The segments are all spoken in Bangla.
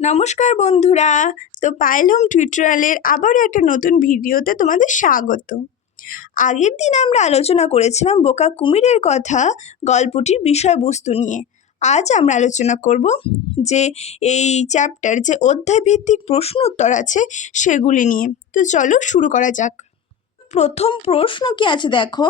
নমস্কার বন্ধুরা। তো পাইলহোম টিউটোরিয়ালের আবারও একটা নতুন ভিডিওতে তোমাদের স্বাগত। আগের দিন আমরা আলোচনা করেছিলাম বোকা কুমিরের কথা, গল্পটির বিষয়বস্তু নিয়ে। আজ আমরা আলোচনা করব যে এই চ্যাপ্টার যে অধ্যায়ভিত্তিক প্রশ্ন উত্তর আছে সেগুলি নিয়ে। তো চলো শুরু করা যাক। প্রথম প্রশ্ন কি আছে দেখো,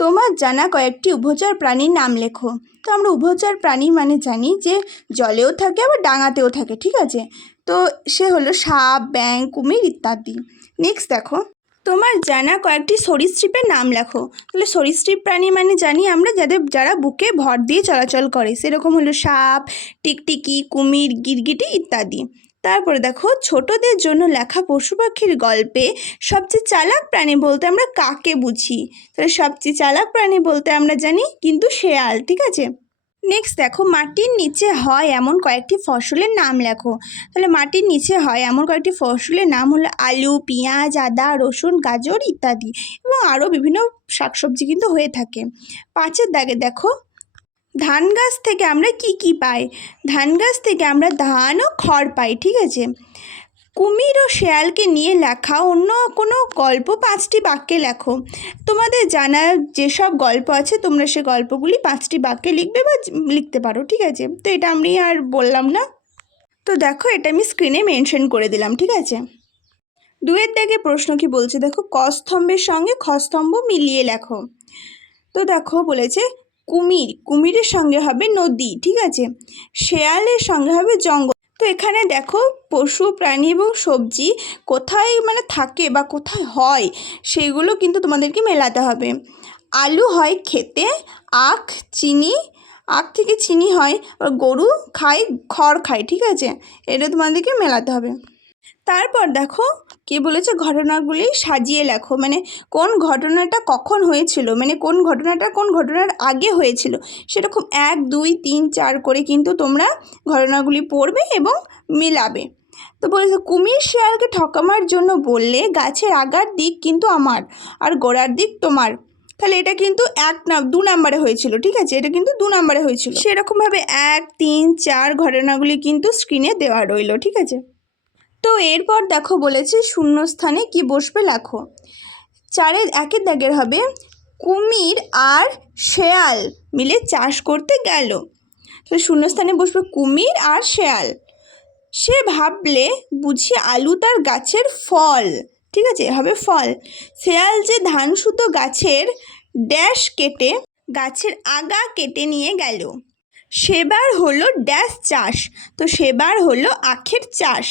তোমার জানা কয়েকটি উভচর প্রাণীর নাম লেখো। তো আমরা উভচর প্রাণী মানে জানি যে জলেও থাকে আবার ডাঙাতেও থাকে, ঠিক আছে। তো সে হলো সাপ, ব্যাঙ, কুমির ইত্যাদি। নেক্সট দেখো, তোমার জানা কয়েকটি সরীসৃপের নাম লেখো। তাহলে সরীসৃপ প্রাণী মানে জানি আমরা যারা বুকে ভর দিয়ে চলাচল করে, সেরকম হলো সাপ, টিকটিকি, কুমির, গিরগিটি ইত্যাদি। তারপরে দেখো, ছোটদের জন্য লেখা পশু পাখির গল্পে সবচেয়ে চালাক প্রাণী বলতে আমরা কাকে বুঝি? তাহলে সবচেয়ে চালাক প্রাণী বলতে আমরা জানি কিন্তু শেয়াল, ঠিক আছে। নেক্সট দেখো, মাটির নিচে হয় এমন কয়েকটি ফসলের নাম লেখো। তাহলে মাটির নিচে হয় এমন কয়েকটি ফসলের নাম হলো আলু, পেঁয়াজ, আদা, রসুন, গাজর ইত্যাদি, এবং আরও বিভিন্ন শাকসবজি কিন্তু হয়ে থাকে। 5 দাগে দেখো, ধান গাছ থেকে আমরা কি পাই? ধান গাছ থেকে আমরা ধান ও খড় পাই, ঠিক আছে। কুমির ও শেয়ালকে নিয়ে লেখা অন্য কোনো গল্প 5টি বাক্যে লেখো। তোমাদের জানা যেসব গল্প আছে তোমরা সে গল্পগুলি 5টি বাক্যে লিখবে বা লিখতে পারো, ঠিক আছে। তো এটা আমি আর বললাম না। তো দেখো, এটা আমি স্ক্রিনে মেনশন করে দিলাম, ঠিক আছে। 2 দাগে প্রশ্ন কি বলছে দেখো, ক স্তম্ভের সঙ্গে খ স্তম্ভ মিলিয়ে লেখো। তো দেখো বলেছে কুমিরের সঙ্গে হবে নদী, ঠিক আছে। শেয়ালের সঙ্গে হবে জঙ্গল। তো এখানে দেখো, পশু, প্রাণী এবং সবজি কোথায় মানে থাকে বা কোথায় হয় সেইগুলো কিন্তু তোমাদেরকে মেলাতে হবে। আলু হয় খেতে, আখ থেকে চিনি হয়, আর গরু খায় খড় খায়, ঠিক আছে। এটা তোমাদেরকে মেলাতে হবে। তারপর দেখো কি বলেছে, ঘটনাগুলি সাজিয়ে লেখো। মানে কোন ঘটনাটা কখন হয়েছিল, মানে কোন ঘটনার আগে হয়েছিল সেরকম 1, 2, 3, 4 করে কিন্তু তোমরা ঘটনাগুলি পড়বে এবং মেলাবে। তো বলেছে, কুমির শেয়ালকে ঠকানোর জন্য বললে গাছের আগার দিক কিন্তু আমার আর গোড়ার দিক তোমার। তাহলে এটা কিন্তু 2 নম্বরে হয়েছিল, ঠিক আছে। এটা কিন্তু 2 নম্বরে হয়েছিল। সেরকমভাবে 1, 3, 4 ঘটনাগুলি কিন্তু স্ক্রিনে দেওয়া রইল, ঠিক আছে। তো এরপর দেখো বলেছে শূন্যস্থানে কি বসবে লেখো। 1 দাগের হবে, কুমির আর শেয়াল মিলে চাষ করতে গেল। তাহলে শূন্যস্থানে বসবে কুমির আর শেয়াল। সে ভাবলে বুঝি আলু তার গাছের ফল, ঠিক আছে, হবে ফল। শেয়াল যে ধান সুতো গাছের ড্যাশ কেটে গাছের আগা কেটে নিয়ে গেল। সেবার হলো ড্যাশ চাষ। তো সেবার হলো আখের চাষ।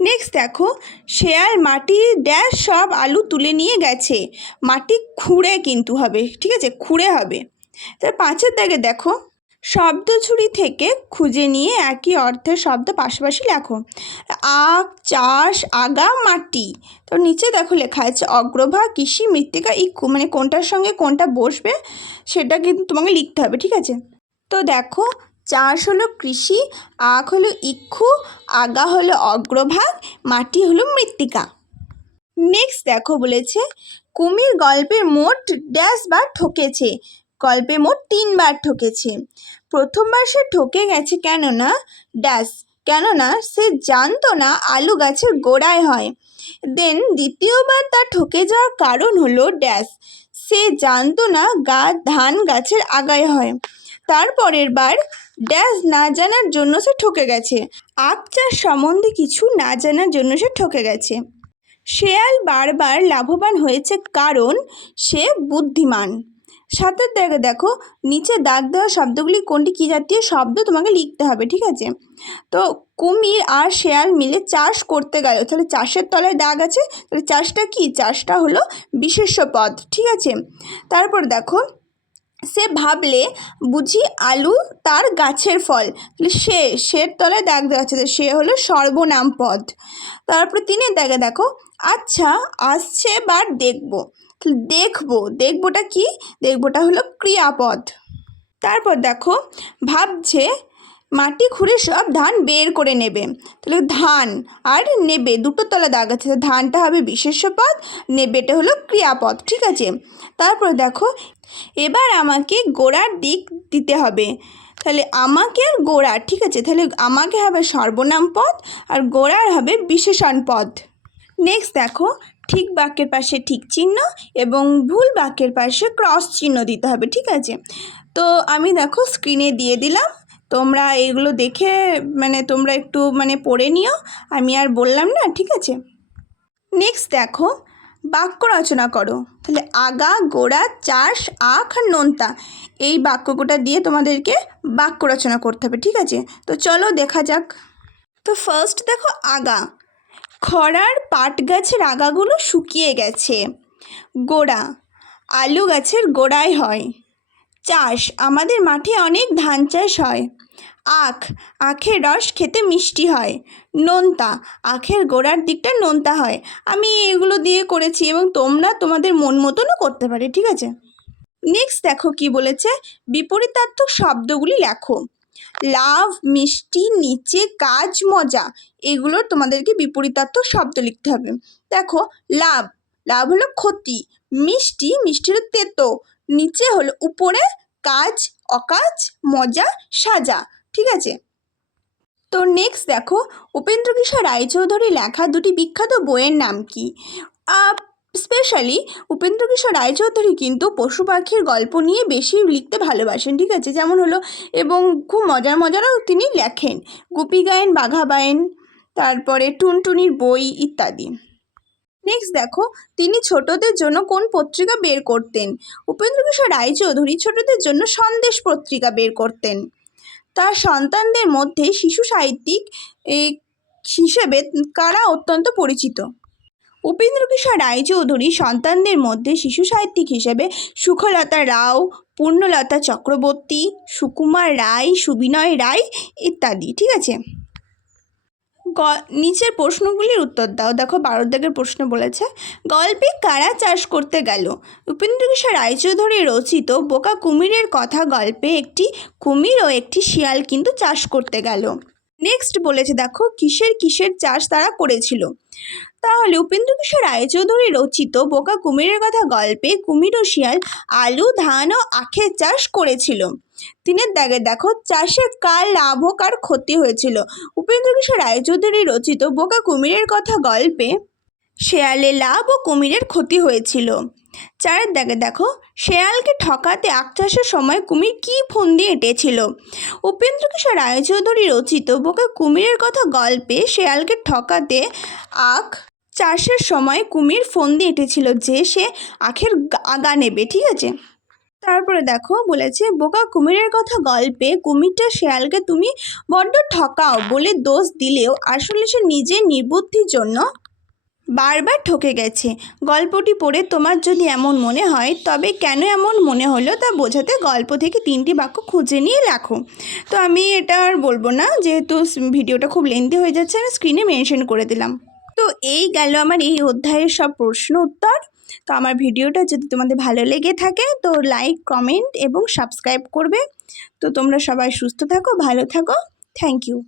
নেক্সট দেখো, শেয়াল মাটি ড্যাশ সব আলু তুলে নিয়ে গেছে। মাটি খুঁড়ে কিন্তু হবে, ঠিক আছে, খুঁড়ে হবে। তার 5 দাগে দেখো, শব্দ ছুরি থেকে খুঁজে নিয়ে একই অর্থের শব্দ পাশাপাশি লেখো। আখ, চাষ, আগা, মাটি। তো নিচে দেখো লেখা আছে অগ্রভাগ, কৃষি, মৃত্তিকা, ইক্ষু। মানে কোনটার সঙ্গে কোনটা বসবে সেটা কিন্তু তোমাকে লিখতে হবে, ঠিক আছে। তো দেখো, চাষ হলো কৃষি, আখ হলো ইক্ষু, আগা হলো অগ্রভাগ, মাটি হলো মৃত্তিকা। নেক্সট দেখো বলেছে, কুমির গল্পের মোট ড্যাশ বার ঠকেছে। গল্পে মোট 3 বার ঠকেছে। প্রথমবার সে ঠকে গেছে কেননা ড্যাশ, কেননা সে জানতো না আলু গাছের গোড়ায় হয়। দেন দ্বিতীয়বার তার ঠকে যাওয়ার কারণ হলো ড্যাশ, সে জানতো না ধান গাছের আগায় হয়। তারপরের বার ড্যাশ না জানার জন্য সে ঠকে গেছে। আখ চাষ সম্বন্ধে কিছু না জানার জন্য সে ঠকে গেছে। শেয়াল বারবার লাভবান হয়েছে কারণ সে বুদ্ধিমান। 7 দাগে দেখো, নিচে দাগ দেওয়া শব্দগুলি কোনটি কী জাতীয় শব্দ তোমাকে লিখতে হবে, ঠিক আছে। তো কুমির আর শেয়াল মিলে চাষ করতে গেল। তাহলে চাষের তলায় দাগ আছে, তাহলে চাষটা কি? চাষটা হলো বিশেষ্য পদ, ঠিক আছে। তারপর দেখো, সে ভাবলে বুঝি আলু তার গাছের ফল। তাহলে সের তলায় দাগ দেওয়া আছে, সে হলো সর্বনাম পদ। তারপরে 3 দাগে দেখো, আচ্ছা আসছে বার দেখবো। দেখবোটা কি? দেখবোটা হলো ক্রিয়াপদ। তারপর দেখো, ভাবছে মাটি খুঁড়ে সব ধান বের করে নেবে। তাহলে ধান আর নেবে দুটো তলা দাগ আছে, ধানটা হবে বিশেষ্য পদ, নেবেটা হলো ক্রিয়াপদ, ঠিক আছে। তারপর দেখো, এবার আমাকে গোড়ার দিক দিতে হবে। তাহলে আমাকে আর গোড়ার, ঠিক আছে, তাহলে আমাকে হবে সর্বনাম পদ আর গোড়ার হবে বিশেষণ পদ। নেক্সট দেখো, ঠিক বাক্যের পাশে ঠিক চিহ্ন এবং ভুল বাক্যের পাশে ক্রস চিহ্ন দিতে হবে, ঠিক আছে। তো আমি দেখো স্ক্রিনে দিয়ে দিলাম, তোমরা এগুলো দেখে তোমরা একটু পড়ে নিও, আমি আর বললাম না, ঠিক আছে। নেক্সট দেখো, বাক্য রচনা করো। তাহলে আগা, গোড়া, চাষ, আখ আর নোনতা, এই বাক্যটা দিয়ে তোমাদেরকে বাক্য রচনা করতে হবে, ঠিক আছে। তো চলো দেখা যাক। তো ফার্স্ট দেখো আগা, খরার পাট গাছের আগাগুলো শুকিয়ে গেছে। গোড়া, আলু গাছের গোড়ায় হয়। চাষ, আমাদের মাঠে অনেক ধান চাষ হয়। আখ, আখের রস খেতে মিষ্টি হয়। নোনতা, আখের গোড়ার দিকটা নোনতা হয়। আমি এগুলো দিয়ে করেছি এবং তোমরা তোমাদের মন মতনও করতে পারে, ঠিক আছে। নেক্সট দেখো কি বলেছে, বিপরীতার্থক শব্দগুলি লেখো। লাভ, মিষ্টি, নিচে, কাজ, মজা, এগুলোর তোমাদেরকে বিপরীতার্থক শব্দ লিখতে হবে। দেখো লাভ, লাভ হলো ক্ষতি। মিষ্টি, মিষ্টি হলো তেতো। নিচে হলো উপরে। কাজ, অকাজ। মজা, সাজা, ঠিক আছে। তো নেক্সট দেখো, উপেন্দ্র কিশোর রায়চৌধুরী লেখা দুটি বিখ্যাত বইয়ের নাম কি? স্পেশালি উপেন্দ্র কিশোর রায়চৌধুরী কিন্তু পশু পাখির গল্প নিয়ে বেশি লিখতে ভালোবাসেন, ঠিক আছে, যেমন হলো, এবং খুব মজার মজারও তিনি লেখেন। গুপি গায়েন, বাঘা বাইন, তারপরে টুনটুনির বই ইত্যাদি। নেক্সট দেখো, তিনি ছোটদের জন্য কোন পত্রিকা বের করতেন? উপেন্দ্র কিশোর রায়চৌধুরী ছোটদের জন্য সন্দেশ পত্রিকা বের করতেন। তার সন্তানদের মধ্যে শিশু সাহিত্যিক হিসেবে কারা অত্যন্ত পরিচিত? উপেন্দ্র কিশোর রায়চৌধুরী সন্তানদের মধ্যে শিশু সাহিত্যিক হিসেবে সুখলতা রাও, পূর্ণলতা চক্রবর্তী, সুকুমার রায়, সুবিনয় রায় ইত্যাদি, ঠিক আছে। নিচের প্রশ্নগুলির উত্তর দাও। দেখো 12 দাগের প্রশ্ন বলেছে, গল্পে কারা চাষ করতে গেল? উপেন্দ্র কিশোর রায়চৌধুরী রচিত বোকা কুমিরের কথা গল্পে একটি কুমির ও একটি শিয়াল কিন্তু চাষ করতে গেল। নেক্সট বলেছে দেখো, কিসের কিসের চাষ তারা করেছিল? তাহলে উপেন্দ্র কিশোর রায়চৌধুরী রচিত বোকা কুমিরের কথা গল্পে কুমির ও শিয়াল আলু, ধান ও আখের চাষ করেছিল। 3 দাগে দেখো, চাষে কার লাভ ও কার ক্ষতি হয়েছিল? উপেন্দ্র কিশোর রায়চৌধুরী রচিত বোকা কুমিরের কথা গল্পে শেয়ালের লাভ ও কুমিরের ক্ষতি হয়েছিল। 4 দাগে দেখো, শেয়ালকে ঠকাতে আখ চাষের সময় কুমির কি ফন্দি এঁটেছিল? উপেন্দ্র কিশোর রায়চৌধুরী রচিত বোকা কুমিরের কথা গল্পে শেয়ালকে ঠকাতে আখ চাষের সময় কুমির ফন্দি এঁটেছিল যে সে আখের আগা নেবে, ঠিক আছে। তারপরে দেখো বলেছে, বোকা কুমিরের কথা গল্পে কুমিরটা শেয়ালকে তুমি বড্ড ঠকাও বলে দোষ দিলেও আসলে সে নিজের নির্বুদ্ধির জন্য বারবার ঠকে গেছে। গল্পটি পড়ে তোমার যদি এমন মনে হয় তবে কেন এমন মনে হলো তা বোঝাতে গল্প থেকে 3টি বাক্য খুঁজে নিয়ে লেখো। তো আমি এটা আর বলবো না, যেহেতু ভিডিওটা খুব লেন্থি হয়ে যাচ্ছে, আমি স্ক্রিনে মেনশন করে দিলাম। তো এই গেল আমার এই অধ্যায়ের সব প্রশ্ন উত্তর। তো আমার ভিডিওটা যদি তোমাদের ভালো লেগে থাকে তো লাইক, কমেন্ট এবং সাবস্ক্রাইব করবে। তো তোমরা সবাই সুস্থ থাকো, ভালো থাকো। Thank you.